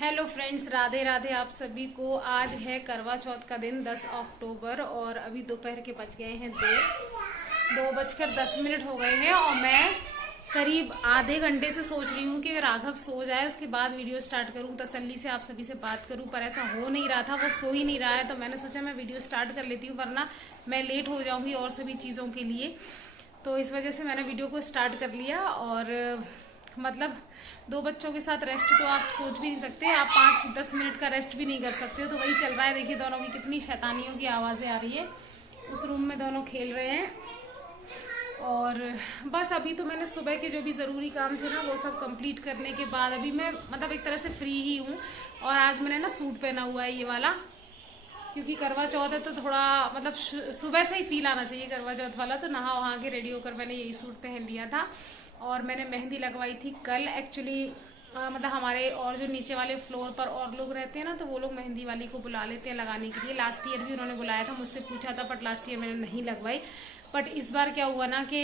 Hello friends, Radhe Radhe आप सभी को। आज है करवा चौथ का दिन 10 अक्टूबर और अभी दोपहर के बज गए हैं 2:10 हो गए हैं और मैं करीब आधे घंटे से सोच रही हूँ कि राघव सो जाए, उसके बाद वीडियो स्टार्ट करूँ, तसल्ली से आप सभी से बात करूँ, पर ऐसा हो नहीं रहा था। वो सो ही नहीं रहा है तो मैंने सोचा मैं वीडियो स्टार्ट कर लेती हूँ, वरना मैं लेट हो जाऊँगी और सभी चीज़ों के लिए। तो इस वजह से मैंने वीडियो को स्टार्ट कर लिया। और मतलब दो बच्चों के साथ रेस्ट तो आप सोच भी नहीं सकते, आप 5-10 मिनट का रेस्ट भी नहीं कर सकते हो। तो वही चल रहा है, देखिए दोनों की कितनी शैतानियों की आवाज़ें आ रही है। उस रूम में दोनों खेल रहे हैं और बस अभी तो मैंने सुबह के जो भी ज़रूरी काम थे ना वो सब कंप्लीट करने के बाद अभी मैं मतलब एक तरह से फ्री ही हूँ। और आज मैंने ना सूट पहना हुआ है ये वाला, क्योंकि करवा चौथ है तो थोड़ा मतलब सुबह से ही फील आना चाहिए करवा चौथ वाला। तो नहा वहा के रेडी होकर मैंने यही सूट पहन लिया था। और मैंने मेहंदी लगवाई थी कल एक्चुअली। मतलब हमारे और जो नीचे वाले फ्लोर पर और लोग रहते हैं ना, तो वो लोग मेहंदी वाली को बुला लेते हैं लगाने के लिए। लास्ट ईयर भी उन्होंने बुलाया था, मुझसे पूछा था, बट लास्ट ईयर मैंने नहीं लगवाई। बट इस बार क्या हुआ ना कि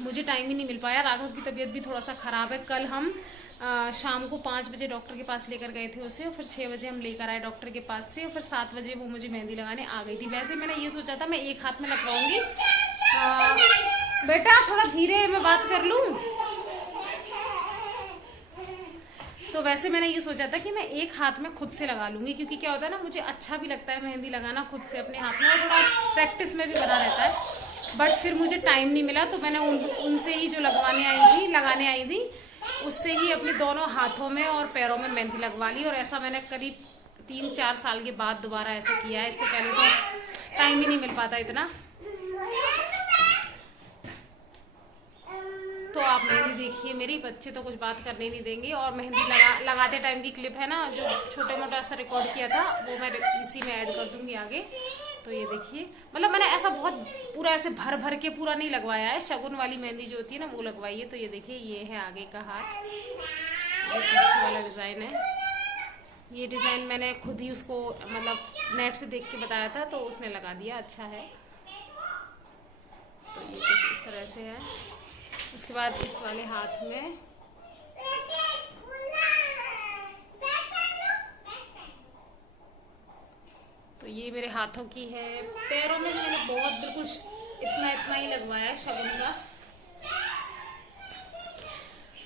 मुझे टाइम ही नहीं मिल पाया। राघव की तबीयत भी थोड़ा सा ख़राब है। कल हम शाम को 5 बजे डॉक्टर के पास लेकर गए थे उसे, और फिर 6 बजे हम लेकर आए डॉक्टर के पास से, और फिर 7 बजे वो मुझे मेहंदी लगाने आ गई थी। वैसे मैंने ये सोचा था मैं एक हाथ में लगवाऊंगी। बेटा थोड़ा धीरे मैं बात कर लूँ। तो वैसे मैंने ये सोचा था कि मैं एक हाथ में खुद से लगा लूंगी, क्योंकि क्या होता है ना, मुझे अच्छा भी लगता है मेहंदी लगाना खुद से अपने हाथ में, और थोड़ा प्रैक्टिस में भी बना रहता है। बट फिर मुझे टाइम नहीं मिला, तो मैंने उनसे ही जो लगाने आई थी उससे ही अपने दोनों हाथों में और पैरों में मेहंदी लगवा ली। और ऐसा मैंने करीब 3-4 साल के बाद दोबारा ऐसा किया है। इससे पहले तो टाइम ही नहीं मिल पाता इतना। तो आप मेहंदी देखिए, मेरे बच्चे तो कुछ बात करने नहीं देंगे। और मेहंदी लगाते टाइम की क्लिप है ना, जो छोटे मोटा सा रिकॉर्ड किया था, वो मैं इसी में ऐड कर दूंगी आगे। तो ये देखिए, मतलब मैंने ऐसा बहुत पूरा ऐसे भर भर के पूरा नहीं लगवाया है। शगुन वाली मेहंदी जो होती है ना वो लगवाई है। तो ये देखिए, ये है आगे का हाथ, ये पीछे वाला डिज़ाइन है। ये डिज़ाइन मैंने खुद ही उसको मतलब नेट से देख के बताया था, तो उसने लगा दिया, अच्छा है। तो ये कुछ इस तरह से है। उसके बाद इस वाले हाथ में तो ये मेरे हाथों की है। पैरों में मैंने बहुत बिल्कुल इतना इतना ही लगवाया है शगुन का।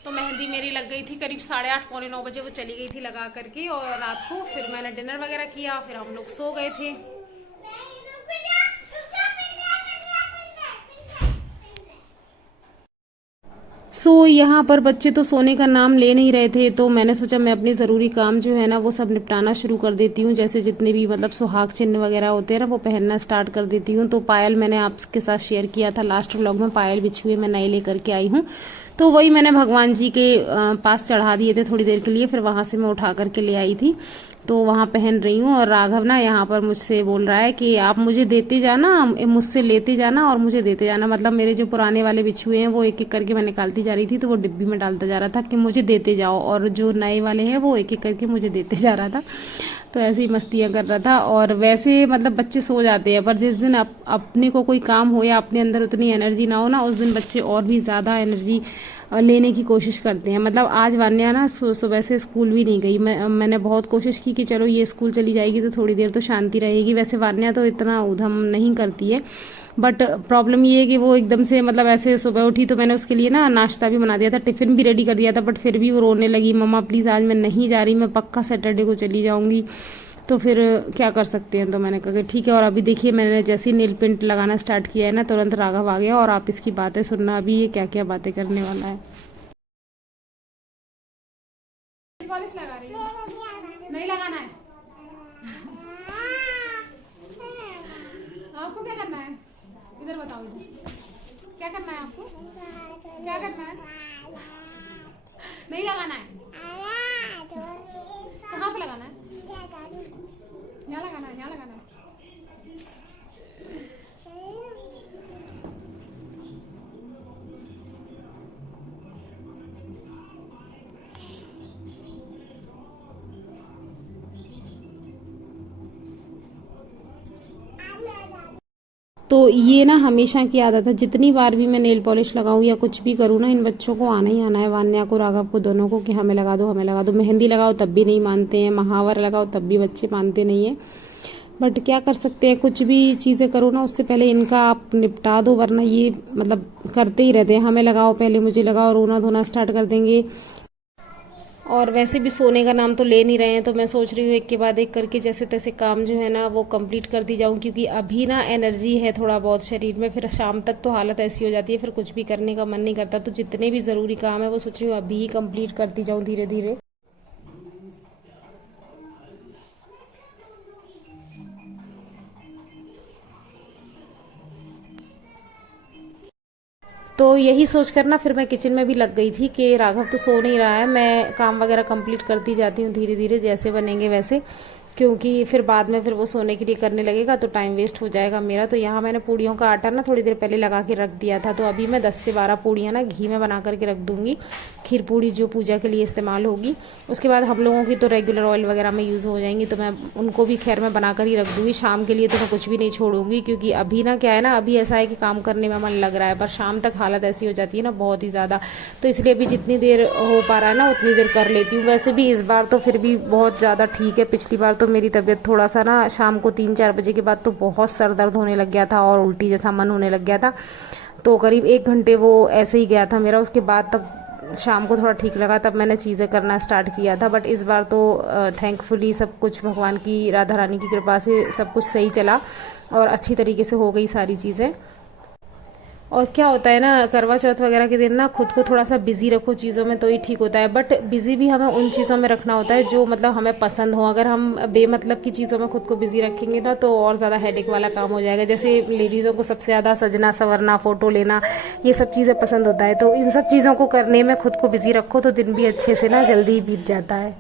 तो मेहंदी मेरी लग गई थी करीब 8:30 पौने 9 बजे वो चली गई थी लगा करके। और रात को फिर मैंने डिनर वगैरह किया, फिर हम लोग सो गए थे। यहाँ पर बच्चे तो सोने का नाम ले नहीं रहे थे, तो मैंने सोचा मैं अपने ज़रूरी काम जो है ना वो सब निपटाना शुरू कर देती हूँ। जैसे जितने भी मतलब सुहाग चिन्ह वगैरह होते हैं ना, वो पहनना स्टार्ट कर देती हूँ। तो पायल मैंने आपके साथ शेयर किया था लास्ट व्लॉग में, पायल बिछुए मैं नए लेकर के आई हूँ। तो वही मैंने भगवान जी के पास चढ़ा दिए थे थोड़ी देर के लिए, फिर वहाँ से मैं उठा करके ले आई थी। तो वहाँ पहन रही हूँ। और राघव ना यहाँ पर मुझसे बोल रहा है कि आप मुझे देते जाना, मुझसे लेते जाना और मुझे देते जाना। मतलब मेरे जो पुराने वाले बिछुए हैं वो एक एक करके मैं निकालती जा रही थी, तो वो डिब्बी में डालता जा रहा था कि मुझे देते जाओ, और जो नए वाले हैं वो एक एक करके मुझे देते जा रहा था। तो ऐसी मस्तियाँ कर रहा था। और वैसे मतलब बच्चे सो जाते हैं, पर जिस दिन अपने को कोई काम हो या अपने अंदर उतनी एनर्जी ना हो ना, उस दिन बच्चे और भी ज़्यादा एनर्जी लेने की कोशिश करते हैं। मतलब आज वान्या ना सुबह से स्कूल भी नहीं गई। मैंने बहुत कोशिश की कि चलो ये स्कूल चली जाएगी तो थोड़ी देर तो शांति रहेगी। वैसे वान्या तो इतना उधम नहीं करती है, बट प्रॉब्लम ये है कि वो एकदम से मतलब ऐसे सुबह उठी तो मैंने उसके लिए ना नाश्ता भी बना दिया था, टिफ़िन भी रेडी कर दिया था, बट फिर भी वो रोने लगी, मम्मा प्लीज़ आज मैं नहीं जा रही, मैं पक्का सैटरडे को चली जाऊँगी। तो फिर क्या कर सकते हैं। तो मैंने कहा कि ठीक है। और अभी देखिए मैंने जैसे ही नेल पेंट लगाना स्टार्ट किया है ना, तुरंत राघव आ गया। और आप इसकी बातें सुनना, अभी ये क्या क्या बातें करने वाला है। पॉलिश लगा रही है, नहीं लगाना है। आपको क्या करना है, इधर बताओ, इधर क्या करना है आपको, क्या करना है, नहीं लगाना है, कहाँ पे लगाना है, यहाँ लगाना है, यहाँ लगाना है। तो ये ना हमेशा की आदत है, जितनी बार भी मैं नेल पॉलिश लगाऊं या कुछ भी करूँ ना, इन बच्चों को आना ही आना है, वान्या को राघव को दोनों को, कि हमें लगा दो हमें लगा दो। मेहंदी लगाओ तब भी नहीं मानते हैं, महावर लगाओ तब भी बच्चे मानते नहीं हैं। बट क्या कर सकते हैं, कुछ भी चीज़ें करो ना उससे पहले इनका आप निपटा दो, वरना ये मतलब करते ही रहते हैं, हमें लगाओ पहले मुझे लगाओ, रोना धोना स्टार्ट कर देंगे। और वैसे भी सोने का नाम तो ले नहीं रहे हैं, तो मैं सोच रही हूँ एक के बाद एक करके जैसे तैसे काम जो है ना वो कंप्लीट करती जाऊँ, क्योंकि अभी ना एनर्जी है थोड़ा बहुत शरीर में, फिर शाम तक तो हालत ऐसी हो जाती है, फिर कुछ भी करने का मन नहीं करता। तो जितने भी ज़रूरी काम है वो सोच रही हूँ अभी ही कंप्लीट करती जाऊँ धीरे धीरे। तो यही सोच कर ना फिर मैं किचन में भी लग गई थी कि राघव तो सो नहीं रहा है, मैं काम वगैरह कंप्लीट करती जाती हूँ धीरे धीरे जैसे बनेंगे वैसे, क्योंकि फिर बाद में फिर वो सोने के लिए करने लगेगा तो टाइम वेस्ट हो जाएगा मेरा। तो यहाँ मैंने पूड़ियों का आटा ना थोड़ी देर पहले लगा के रख दिया था, तो अभी मैं 10 से 12 पूड़ियाँ ना घी में बना करके रख दूँगी, खीर पूड़ी जो पूजा के लिए इस्तेमाल होगी। उसके बाद हम लोगों की तो रेगुलर ऑयल वगैरह में यूज़ हो जाएंगी, तो मैं उनको भी खैर मैं बना कर ही रख दूँगी। शाम के लिए तो मैं कुछ भी नहीं छोड़ूंगी, क्योंकि अभी ना क्या है ना, अभी ऐसा है कि काम करने में मन लग रहा है, पर शाम तक हालत ऐसी हो जाती है ना बहुत ही ज़्यादा, तो इसलिए अभी जितनी देर हो पा रहा है ना उतनी देर कर लेती हूँ। वैसे भी इस बार तो फिर भी बहुत ज़्यादा ठीक है, पिछली बार तो मेरी तबीयत थोड़ा सा ना शाम को 3-4 बजे के बाद तो बहुत सर दर्द होने लग गया था और उल्टी जैसा मन होने लग गया था, तो करीब 1 घंटे वो ऐसे ही गया था मेरा। उसके बाद तब शाम को थोड़ा ठीक लगा, तब मैंने चीज़ें करना स्टार्ट किया था। बट इस बार तो थैंकफुली सब कुछ भगवान की, राधा रानी की कृपा से सब कुछ सही चला और अच्छी तरीके से हो गई सारी चीज़ें। और क्या होता है ना, करवा चौथ वगैरह के दिन ना खुद को थोड़ा सा बिजी रखो चीज़ों में तो ही ठीक होता है, बट बिजी भी हमें उन चीज़ों में रखना होता है जो मतलब हमें पसंद हो। अगर हम बेमतलब की चीज़ों में खुद को बिजी रखेंगे ना तो और ज़्यादा हेडेक वाला काम हो जाएगा। जैसे लेडीज़ों को सबसे ज़्यादा सजना संवरना, फ़ोटो लेना, ये सब चीज़ें पसंद होता है, तो इन सब चीज़ों को करने में खुद को बिजी रखो तो दिन भी अच्छे से ना जल्दी ही बीत जाता है।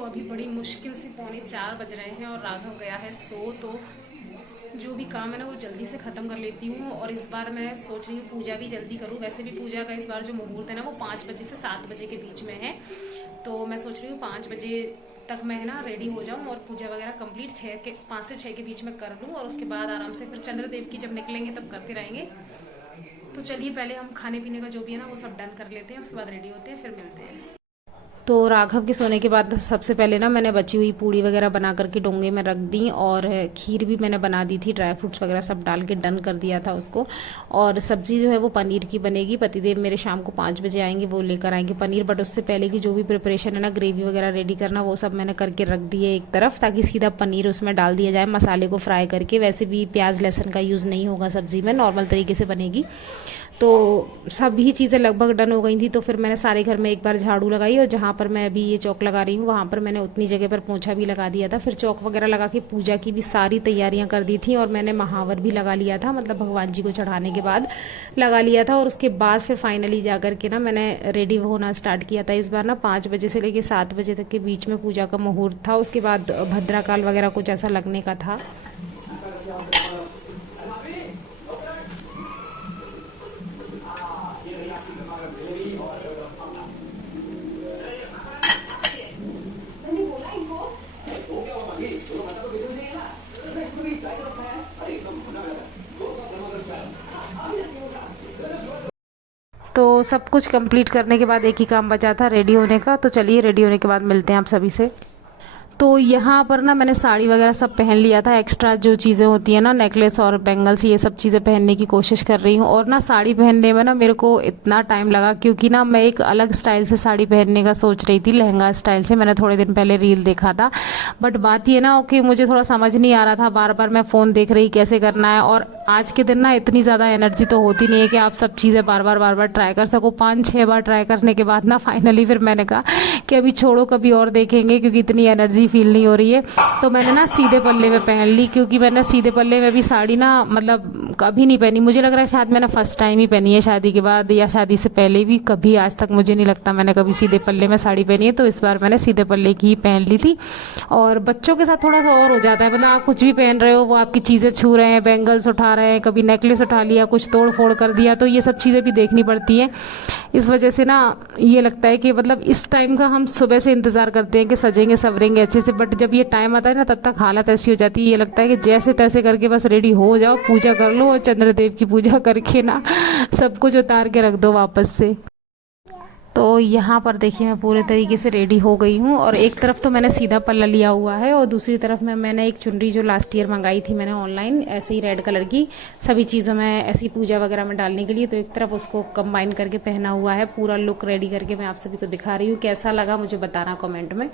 अभी बड़ी मुश्किल से 3:45 बज रहे हैं और राघव गया है सो, तो जो भी काम है ना वो जल्दी से ख़त्म कर लेती हूँ। और इस बार मैं सोच रही हूँ पूजा भी जल्दी करूँ। वैसे भी पूजा का इस बार जो मुहूर्त है ना वो 5 बजे से 7 बजे के बीच में है, तो मैं सोच रही हूँ 5 बजे तक मैं ना रेडी हो जाऊँ और पूजा वगैरह कंप्लीट 5 से 6 के बीच में कर लूँ, और उसके बाद आराम से फिर चंद्रदेव की जब निकलेंगे तब करते रहेंगे। तो चलिए पहले हम खाने पीने का जो भी है ना वो सब डन कर लेते हैं, उसके बाद रेडी होते हैं, फिर मिलते हैं। तो राघव के सोने के बाद सबसे पहले ना मैंने बची हुई पूड़ी वगैरह बना करके डोंगे में रख दी, और खीर भी मैंने बना दी थी, ड्राई फ्रूट्स वगैरह सब डाल के डन कर दिया था उसको। और सब्जी जो है वो पनीर की बनेगी, पतिदेव मेरे शाम को 5 बजे आएंगे, वो लेकर आएंगे पनीर। बट उससे पहले की जो भी प्रिपरेशन है ना, ग्रेवी वगैरह रेडी करना, वो सब मैंने करके रख दी है एक तरफ, ताकि सीधा पनीर उसमें डाल दिया जाए मसाले को फ्राई करके। वैसे भी प्याज लहसुन का यूज़ नहीं होगा सब्जी में, नॉर्मल तरीके से बनेगी। तो सभी चीज़ें लगभग डन हो गई थी, तो फिर मैंने सारे घर में एक बार झाड़ू लगाई, और जहाँ पर मैं अभी ये चौक लगा रही हूँ वहाँ पर मैंने उतनी जगह पर पोंछा भी लगा दिया था। फिर चौक वगैरह लगा के पूजा की भी सारी तैयारियाँ कर दी थी, और मैंने महावर भी लगा लिया था, मतलब भगवान जी को चढ़ाने के बाद लगा लिया था। और उसके बाद फिर फाइनली जा कर के ना मैंने रेडी होना स्टार्ट किया था। इस बार ना 5 बजे से लेकर 7 बजे तक के बीच में पूजा का मुहूर्त था, उसके बाद भद्राकाल वगैरह कुछ ऐसा लगने का था। तो सब कुछ कंप्लीट करने के बाद एक ही काम बचा था, रेडी होने का। तो चलिए रेडी होने के बाद मिलते हैं आप सभी से। तो यहाँ पर ना मैंने साड़ी वगैरह सब पहन लिया था, एक्स्ट्रा जो चीज़ें होती हैं ना, नेकलेस और बैंगल्स, ये सब चीज़ें पहनने की कोशिश कर रही हूँ। और ना साड़ी पहनने में ना मेरे को इतना टाइम लगा, क्योंकि ना मैं एक अलग स्टाइल से साड़ी पहनने का सोच रही थी, लहंगा स्टाइल से। मैंने थोड़े दिन पहले रील देखा था, बट बात ये ना कि मुझे थोड़ा समझ नहीं आ रहा था, बार बार मैं फ़ोन देख रही कैसे करना है। और आज के दिन ना इतनी ज़्यादा एनर्जी तो होती नहीं है कि आप सब चीज़ें बार बार ट्राई कर सको। 5-6 बार ट्राई करने के बाद ना फाइनली फिर मैंने कहा कि अभी छोड़ो, कभी और देखेंगे, क्योंकि इतनी एनर्जी फील नहीं हो रही है। तो मैंने ना सीधे पल्ले में पहन ली, क्योंकि मैंने सीधे पल्ले में भी साड़ी ना मतलब कभी नहीं पहनी। मुझे लग रहा है शायद मैंने फर्स्ट टाइम ही पहनी है शादी के बाद, या शादी से पहले भी कभी आज तक मुझे नहीं लगता मैंने कभी सीधे पल्ले में साड़ी पहनी है। तो इस बार मैंने सीधे पल्ले की ही पहन ली थी। और बच्चों के साथ थोड़ा सा और हो जाता है, मतलब आप कुछ भी पहन रहे हो, वो आपकी चीज़ें छू रहे हैं, बैंगल्स उठा रहे हैं, कभी नेकलेस उठा लिया, कुछ तोड़ फोड़ कर दिया, तो ये सब चीज़ें भी देखनी पड़ती हैं। इस वजह से ना ये लगता है कि मतलब इस टाइम का हम सुबह से इंतज़ार करते हैं कि सजेंगे सवरेंगे अच्छे से, बट जब ये टाइम आता है ना तब तक हालत ऐसी हो जाती है, ये लगता है कि जैसे तैसे करके बस रेडी हो जाओ, पूजा कर लो और चंद्रदेव की पूजा करके ना सब कुछ उतार के रख दो वापस से। तो यहाँ पर देखिए मैं पूरे तरीके से रेडी हो गई हूँ, और एक तरफ तो मैंने सीधा पल्ला लिया हुआ है और दूसरी तरफ मैंने एक चुनरी जो लास्ट ईयर मंगाई थी मैंने ऑनलाइन, ऐसे ही रेड कलर की, सभी चीज़ों में ऐसी पूजा वगैरह में डालने के लिए, तो एक तरफ उसको कंबाइन करके पहना हुआ है। पूरा लुक रेडी करके मैं आप सभी को दिखा रही हूँ, कैसा लगा मुझे बताना कमेंट में।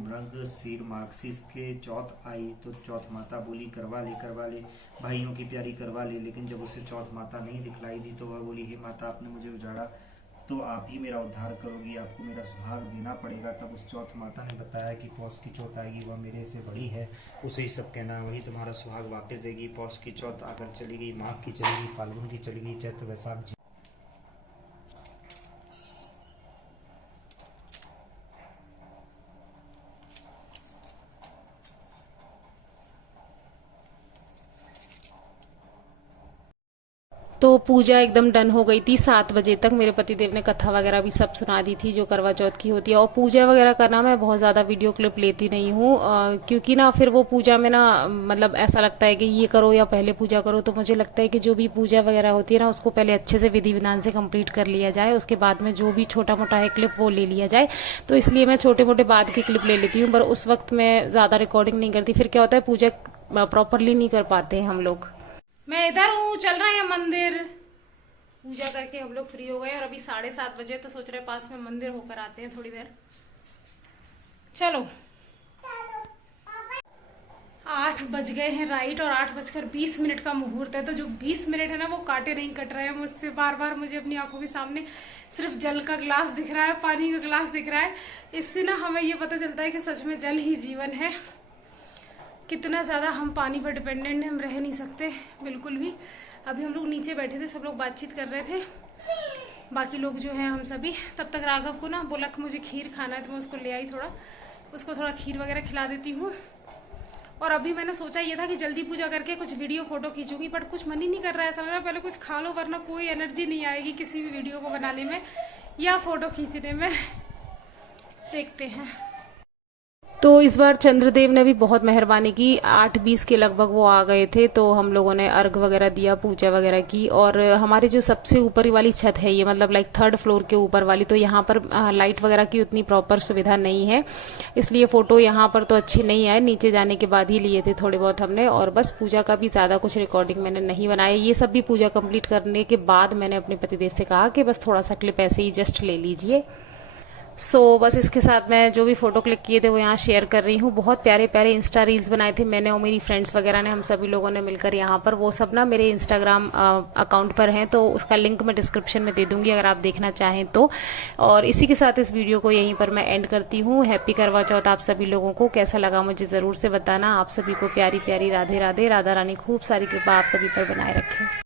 मृग सिर मार्क्सिस के चौथ आई तो चौथ माता बोली करवा ले भाइयों की प्यारी करवा ले, लेकिन जब उसे चौथ माता नहीं दिखलाई दी तो वह बोली हे माता आपने मुझे उजाड़ा तो आप ही मेरा उद्धार करोगी, आपको मेरा सुहाग देना पड़ेगा। तब उस चौथ माता ने बताया कि पौष की चौथ आएगी वह मेरे से बड़ी है, उसे ही सब कहना वही तुम्हारा सुहाग वापस देगी। पौष की चौथ आकर चली गई, माघ की चली गई, फाल्गुन की चली गई, चैत्र वैशाख। तो पूजा एकदम डन हो गई थी 7 बजे तक। मेरे पतिदेव ने कथा वगैरह भी सब सुना दी थी जो करवा चौथ की होती है। और पूजा वगैरह का ना मैं बहुत ज़्यादा वीडियो क्लिप लेती नहीं हूँ, क्योंकि ना फिर वो पूजा में ना मतलब ऐसा लगता है कि ये करो या पहले पूजा करो, तो मुझे लगता है कि जो भी पूजा वगैरह होती है ना उसको पहले अच्छे से विधि विधान से कंप्लीट कर लिया जाए, उसके बाद में जो भी छोटा मोटा है क्लिप वो ले लिया जाए। तो इसलिए मैं छोटे मोटे बाद की क्लिप ले लेती हूँ, पर उस वक्त मैं ज़्यादा रिकॉर्डिंग नहीं करती। फिर क्या होता है पूजा प्रॉपरली नहीं कर पाते हैं हम लोग। मैं इधर हूँ, चल रहे हैं मंदिर। पूजा करके हम लोग फ्री हो गए और अभी 7:30 बजे, तो सोच रहे पास में मंदिर होकर आते हैं थोड़ी देर। चलो 8 बज गए हैं राइट, और 8:20 का मुहूर्त है। तो जो 20 मिनट है ना वो काटे नहीं कट रहे हैं मुझसे। बार बार मुझे अपनी आंखों के सामने सिर्फ जल का गिलास दिख रहा है, पानी का गिलास दिख रहा है। इससे ना हमें ये पता चलता है कि सच में जल ही जीवन है। कितना ज़्यादा हम पानी पर डिपेंडेंट हैं, हम रह नहीं सकते बिल्कुल भी। अभी हम लोग नीचे बैठे थे, सब लोग बातचीत कर रहे थे, बाकी लोग जो हैं हम सभी। तब तक राघव को ना बोला कि मुझे खीर खाना है, तो मैं उसको ले आई, उसको थोड़ा खीर वगैरह खिला देती हूँ। और अभी मैंने सोचा ये था कि जल्दी पूजा करके कुछ वीडियो फोटो खींचूंगी, बट कुछ मन ही नहीं कर रहा है। ऐसा लग रहा है पहले कुछ खा लो, वरना कोई एनर्जी नहीं आएगी किसी भी वीडियो को बनाने में या फोटो खींचने में। देखते हैं। तो इस बार चंद्रदेव ने भी बहुत मेहरबानी की। 8:20 के लगभग वो आ गए थे, तो हम लोगों ने अर्घ वगैरह दिया, पूजा वगैरह की। और हमारे जो सबसे ऊपर वाली छत है ये मतलब लाइक 3rd फ्लोर के ऊपर वाली, तो यहाँ पर लाइट वगैरह की उतनी प्रॉपर सुविधा नहीं है, इसलिए फ़ोटो यहाँ पर तो अच्छी नहीं आए। नीचे जाने के बाद ही लिए थे थोड़े बहुत हमने, और बस पूजा का भी ज़्यादा कुछ रिकॉर्डिंग मैंने नहीं बनाया। ये सब भी पूजा कंप्लीट करने के बाद मैंने अपने पतिदेव से कहा कि बस थोड़ा सा क्लिप ऐसे ही जस्ट ले लीजिए। बस इसके साथ मैं जो भी फ़ोटो क्लिक किए थे वो यहाँ शेयर कर रही हूँ। बहुत प्यारे प्यारे इंस्टा रील्स बनाए थे मैंने और मेरी फ्रेंड्स वगैरह ने, हम सभी लोगों ने मिलकर यहाँ पर। वो सब ना मेरे इंस्टाग्राम अकाउंट पर हैं, तो उसका लिंक मैं डिस्क्रिप्शन में दे दूँगी अगर आप देखना चाहें तो। और इसी के साथ इस वीडियो को यहीं पर मैं एंड करती हूँ। हैप्पी करवा चौथ आप सभी लोगों को। कैसा लगा मुझे ज़रूर से बताना। आप सभी को प्यारी प्यारी राधे राधे। राधा रानी खूब सारी कृपा आप सभी पर बनाए रखें।